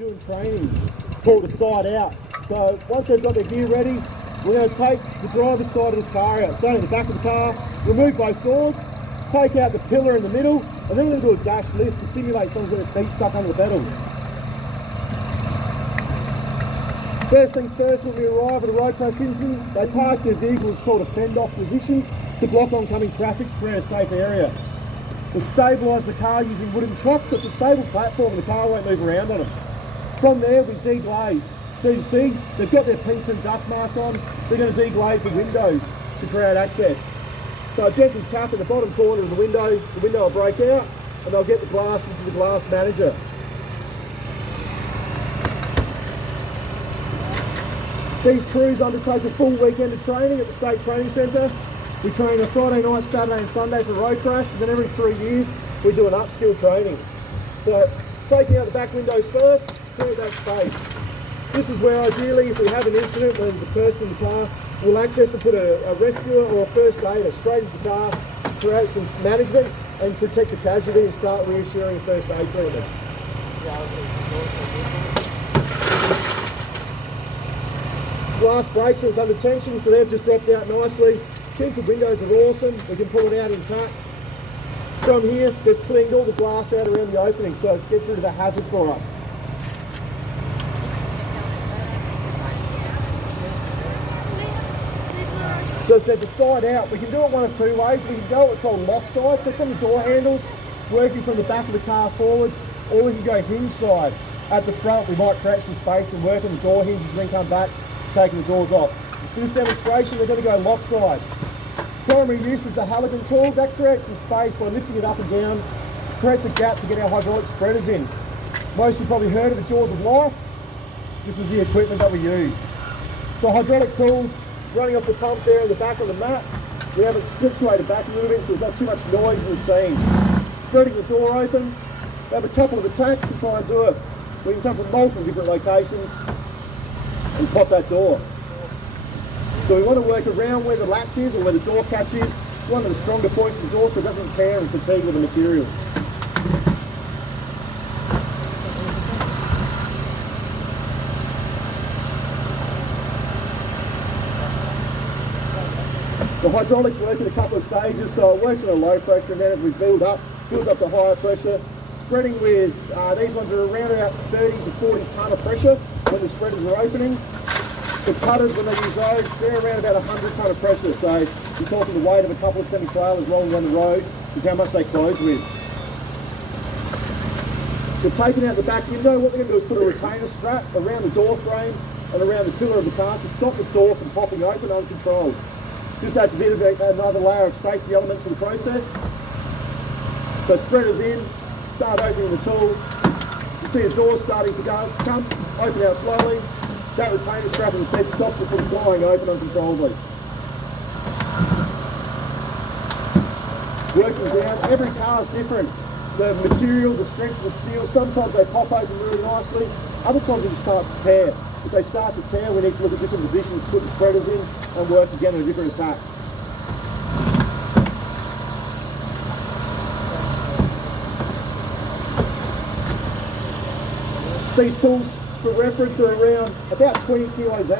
doing training called a side out. So once they've got their gear ready, we're going to take the driver's side of this car out, stay in the back of the car, remove both doors, take out the pillar in the middle, and then we're going to do a dash lift to simulate someone's got their feet stuck under the pedals. First things first, when we arrive at a road crash incident, they park their vehicle, it's called a fend-off position, to block oncoming traffic to create a safe area. We'll stabilise the car using wooden chocks, so it's a stable platform and the car won't move around on it. From there, we deglaze. So you see, they've got their P2 dust masks on, they're going to deglaze the windows to create access. So a gentle tap in the bottom corner of the window will break out, and they'll get the glass into the glass manager. These crews undertake a full weekend of training at the State Training Centre. We train on Friday night, Saturday and Sunday for road crash, and then every 3 years we do an upskill training. So taking out the back windows first to clear that space. This is where ideally if we have an incident when there's a person in the car, we'll access and put a rescuer or a first aider straight into the car to create some management and protect the casualty and start reassuring first aid treatments. Glass brakes when it's under tension, so they've just dropped out nicely. Tinted windows are awesome, we can pull it out intact. From here, they've cleaned all the glass out around the opening, so it gets rid of the hazard for us. So as I said, the side out, we can do it one of two ways. We can go what's called lock side, so from the door handles, working from the back of the car forwards, or we can go hinge side. At the front, we might create some space and work on the door hinges and then come back, taking the doors off. For this demonstration, we're going to go lock side. Primary use is the Halligan tool. That creates some space by lifting it up and down, creates a gap to get our hydraulic spreaders in. Most of you probably heard of the jaws of life. This is the equipment that we use. So hydraulic tools, running off the pump there in the back of the mat. We have it situated back a little bit so there's not too much noise in the scene. Spreading the door open. We have a couple of attacks to try and do it. We can come from multiple different locations and pop that door. So we want to work around where the latch is or where the door catch is. It's one of the stronger points of the door so it doesn't tear and fatigue with the material. The hydraulics work in a couple of stages, so it works at a low pressure and then as we builds up to higher pressure. Spreading with, these ones are around about 30 to 40 tonne of pressure when the spreaders are opening. The cutters, when they use those, they're around about 100 tonne of pressure, so you're talking the weight of a couple of semi-trailers rolling down the road is how much they close with. For taking out the back window, what we're going to do is put a retainer strap around the door frame and around the pillar of the car to stop the door from popping open uncontrolled. Just adds a bit of another layer of safety element to the process. So spreaders in, start opening the tool. You see the door starting to come, open out slowly. That retainer strap, as I said, stops it from flying open uncontrollably. Working down, every car is different. The material, the strength of the steel, sometimes they pop open really nicely, other times they just start to tear. If they start to tear, we need to look at different positions, put the spreaders in and work again on a different attack. These tools, for reference, are around about 20 kilos each.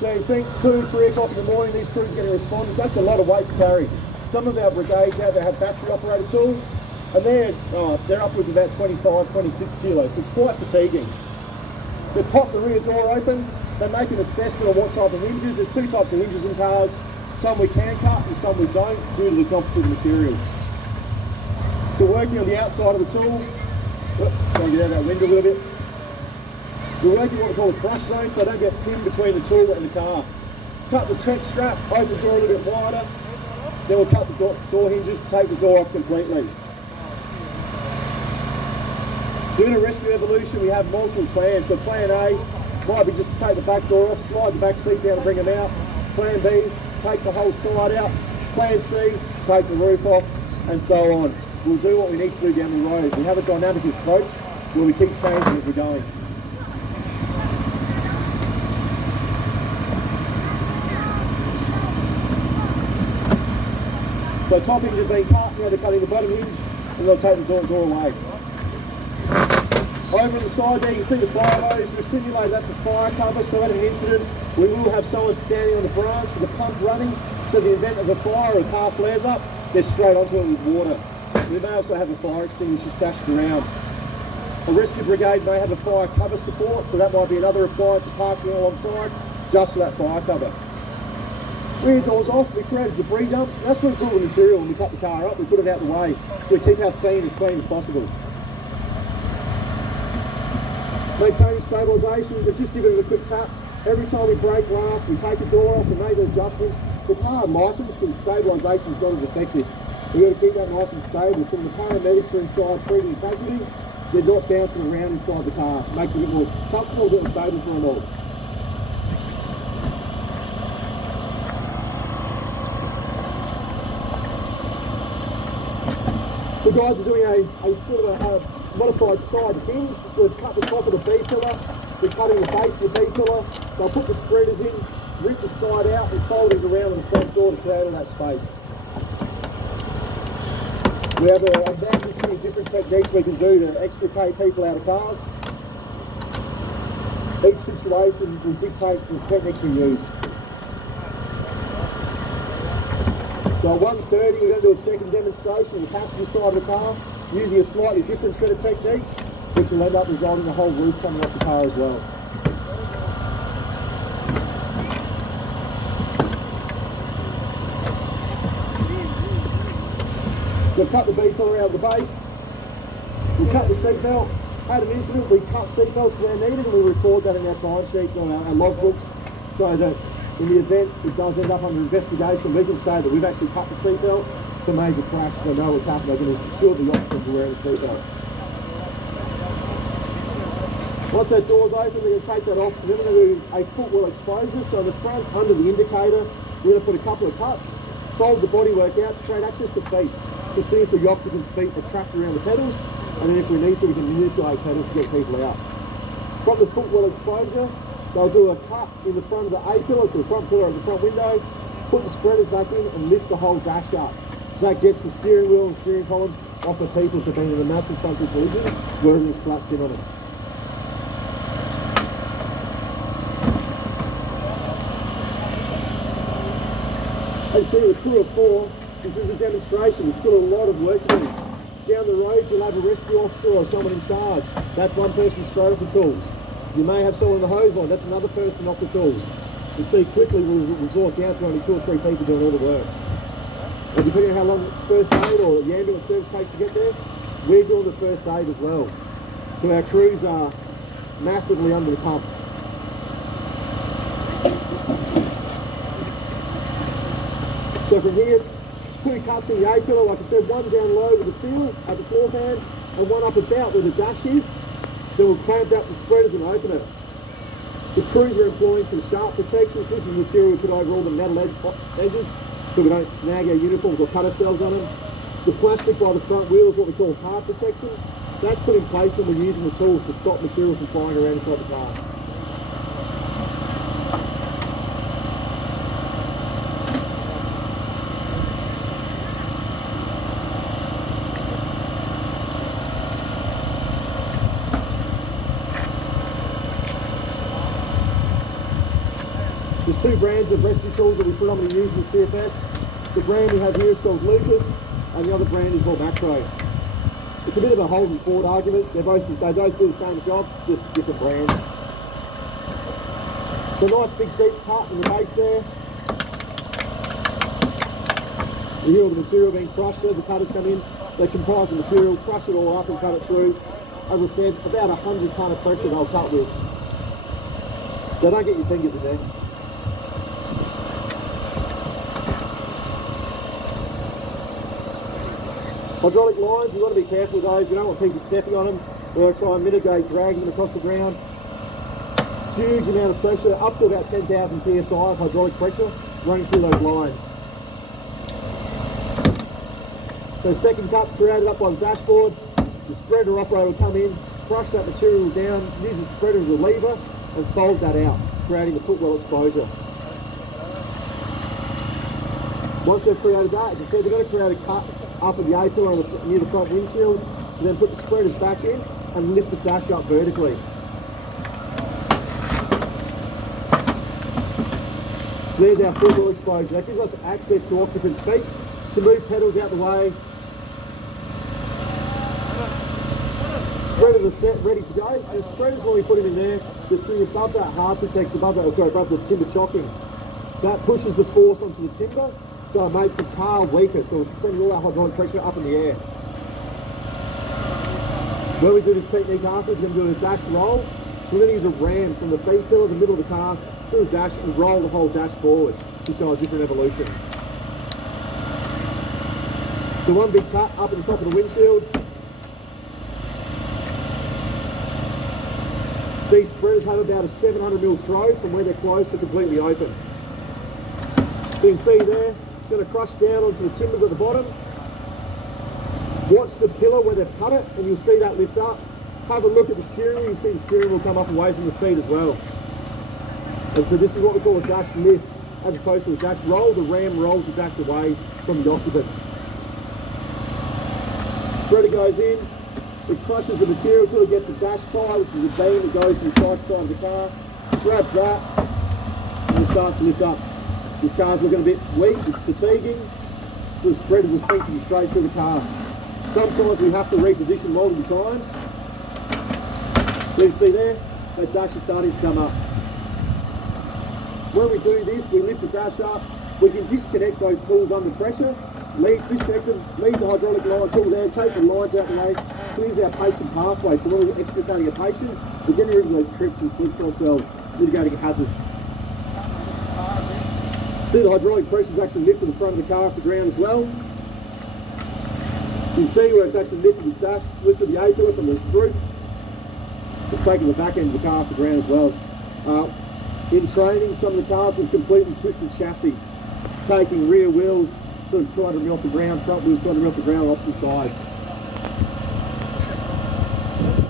So you think 2, 3 o'clock in the morning, these crews are going to respond. That's a lot of weight to carry. Some of our brigades out there have battery operated tools, and they're upwards of about 25, 26 kilos, so it's quite fatiguing. They pop the rear door open, they make an assessment of what type of hinges. There's two types of hinges in cars. Some we can cut and some we don't due to the composite material. So working on the outside of the tool, trying to get out of that window a little bit. We're working what we call a crush zone so they don't get pinned between the tool and the car. Cut the tent strap, open the door a little bit wider, then we'll cut the door hinges, take the door off completely. So in a rescue evolution we have multiple plans. So plan A might be just to take the back door off, slide the back seat down and bring them out. Plan B, take the whole side out. Plan C, take the roof off, and so on. We'll do what we need to do down the road. We have a dynamic approach where we keep changing as we're going. So top hinge has been cut, now they're cutting the bottom hinge and they'll take the door away. Over on the side there, you can see the fire hose. We've simulated that for fire cover, so at an incident, we will have someone standing on the branch with the pump running, so in the event of a fire or a car flares up, they're straight onto it with water. We may also have a fire extinguisher stashed around. A rescue brigade may have a fire cover support, so that might be another appliance that parks alongside, just for that fire cover. Rear doors off, we create a debris dump. That's when we put the material when we cut the car up, we put it out the way, so we keep our scene as clean as possible. Maintaining stabilisation, we've just given it a quick tap. Every time we break glass, we take the door off and make an adjustment. The car lightens and stabilisation is not as effective. We've got to keep that nice and stable, so when the paramedics are inside treating casualty, they're not bouncing around inside the car. It makes it a bit more comfortable, a bit more stable for them all. The guys are doing a sort of a modified side hinge, so they've cut the top of the B pillar, they're cutting the base of the B pillar, they'll put the spreaders in, rip the side out and fold it around on the front door to create all that space. We have a massive many different techniques we can do to extricate people out of cars. Each situation will dictate the techniques we use. So at 1:30 we're going to do a second demonstration of the passenger side of the car using a slightly different set of techniques, which will end up resulting in the whole roof coming off the car as well. So cut the B-pillar out of the base, we cut the seatbelt. At an incident we cut seatbelts where needed and we record that in our timesheets on our logbooks, so that in the event it does end up under investigation, we can say that we've actually cut the seatbelt for major crash, so they know what's happened. They're going to ensure the occupants are wearing the seatbelt. Once that door's open, we're going to take that off, and then we're going to do a footwell exposure. So in the front, under the indicator, we're going to put a couple of cuts, fold the bodywork out to create access to feet, to see if the occupants' feet are trapped around the pedals, and then if we need to, we can manipulate pedals to get people out. From the footwell exposure, they'll do a cut in the front of the A-pillar, so the front pillar of the front window, put the spreaders back in and lift the whole dash up. So that gets the steering wheel and steering columns off the people for being in a massive frontal collision where it is collapsed in on it. As you see, the crew of 4, this is a demonstration. There's still a lot of work to do. Down the road, you'll have a rescue officer or someone in charge. That's one person straight off the tools. You may have someone on the hose line. That's another person off the tools. You see, quickly we'll resort down to only 2 or 3 people doing all the work. And depending on how long first aid or the ambulance service takes to get there, we're doing the first aid as well. So our crews are massively under the pump. So from here, 2 cuts in the A-pillar, like I said, one down low with the seal at the floor pan, and one up about where the dash is. Then we'll clamp out the spreaders and open it. The crews are employing some sharp protections. This is material we put over all the metal edges so we don't snag our uniforms or cut ourselves on them. The plastic by the front wheel is what we call hard protection. That's put in place when we're using the tools to stop material from flying around inside the car. There's 2 brands of rescue tools that we predominantly use in the CFS. The brand we have here is called Lucas, and the other brand is called Macro. It's a bit of a Holden Ford argument. They both do the same job, just different brands. So nice big deep cut in the base there. You hear all the material being crushed. As the cutters come in, they comprise the material, crush it all up and cut it through. As I said, about 100 tonne of pressure they'll cut with. So don't get your fingers in there. Hydraulic lines, we've got to be careful with those. We don't want people stepping on them. We want to try and mitigate dragging them across the ground. Huge amount of pressure, up to about 10,000 psi of hydraulic pressure running through those lines. So second cut's created up on the dashboard. The spreader operator will come in, crush that material down, use the spreader as a lever and fold that out, creating the footwell exposure. Once they've created that, as I said, they've got to create a cut up at the A-pillar near the front windshield, to then put the spreaders back in and lift the dash up vertically. So there's our full wheel exposure. That gives us access to occupant's feet to move pedals out the way. Spreaders are set, ready to go. So the spreaders, when we put it in there, just sitting above that hard protection, above the timber chocking. That pushes the force onto the timber, so it makes the car weaker. So we're sending all our hydraulic pressure up in the air. When we do this technique afterwards, we're going to do a dash roll. So we're going to use a ram from the feed pillar, the middle of the car, to the dash, and roll the whole dash forward to show a different evolution. So one big cut up at the top of the windshield. These spreaders have about a 700mm throw from where they're closed to completely open. So you can see there, it's going to crush down onto the timbers at the bottom. Watch the pillar where they've cut it, and you'll see that lift up. Have a look at the steering wheel, you see the steering wheel come up away from the seat as well. And so this is what we call a dash lift, as opposed to a dash roll. The ram rolls the dash away from the occupants. Spreader goes in, it crushes the material until it gets the dash tyre, which is the beam that goes from the side to side of the car. Grabs that, and it starts to lift up. This car's looking a bit weak, it's fatiguing, so the spreader will sink you straight through the car. Sometimes we have to reposition multiple times. You see there, that dash is starting to come up. When we do this, we lift the dash up, we can disconnect those tools under pressure, disconnect them, leave the hydraulic line tool there, take the lines out the way, clears our patient pathway. So when we're extricating a patient, we're getting rid of those trips and slips for ourselves, mitigating hazards. See the hydraulic pressure is actually lifted the front of the car off the ground as well. You can see where it's actually lifted the dash, lifted the A-pillar from the roof. It's taking the back end of the car off the ground as well. In training, some of the cars with completely twisted chassis, taking rear wheels sort of 200mm off the ground, front wheels 200mm off the ground on opposite sides.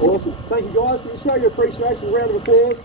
Awesome. Thank you guys. Can you show your appreciation? A round of applause.